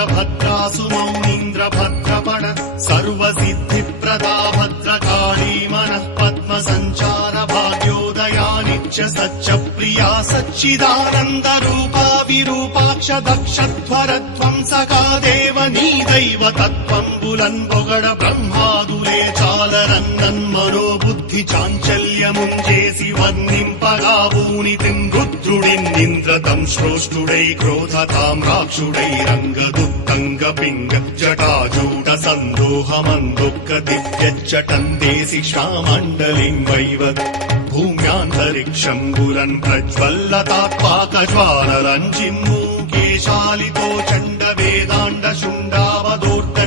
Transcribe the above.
वीरभद्रासु मौनीन्द्रभद्रपण सर्वसिद्धिप्रदा भद्रकाली मनः पद्मसञ्चार भाग्योदया नित्य सच्चप्रिया सच्चिदानन्दरूपा विरूपाक्ष दक्षध्वरध्वंसका देव नीदैव तत्त्वम्बुलन् పొగడ బ్రహ్మాదులే చాలరన్నన్మనో బుద్ధి చాంచల్యముంజేసి వర్ణింపగా ఊనితిం రుద్రుడిన్నింద్రతం శ్రోష్ఠుడై క్రోధతాం రాక్షుడై రంగదుత్తంగ పింగ జటాజూట సందోహమందుఃఖ దివ్యచ్చటందేసి శ్యామండలిం వైవత్ భూమ్యాంతరిక్షంబులన్ ప్రజ్వల్లతాత్పాకజ్వాలరంజిన్మూ కేశాలితో చండ వేదాండ శుండావదోర్త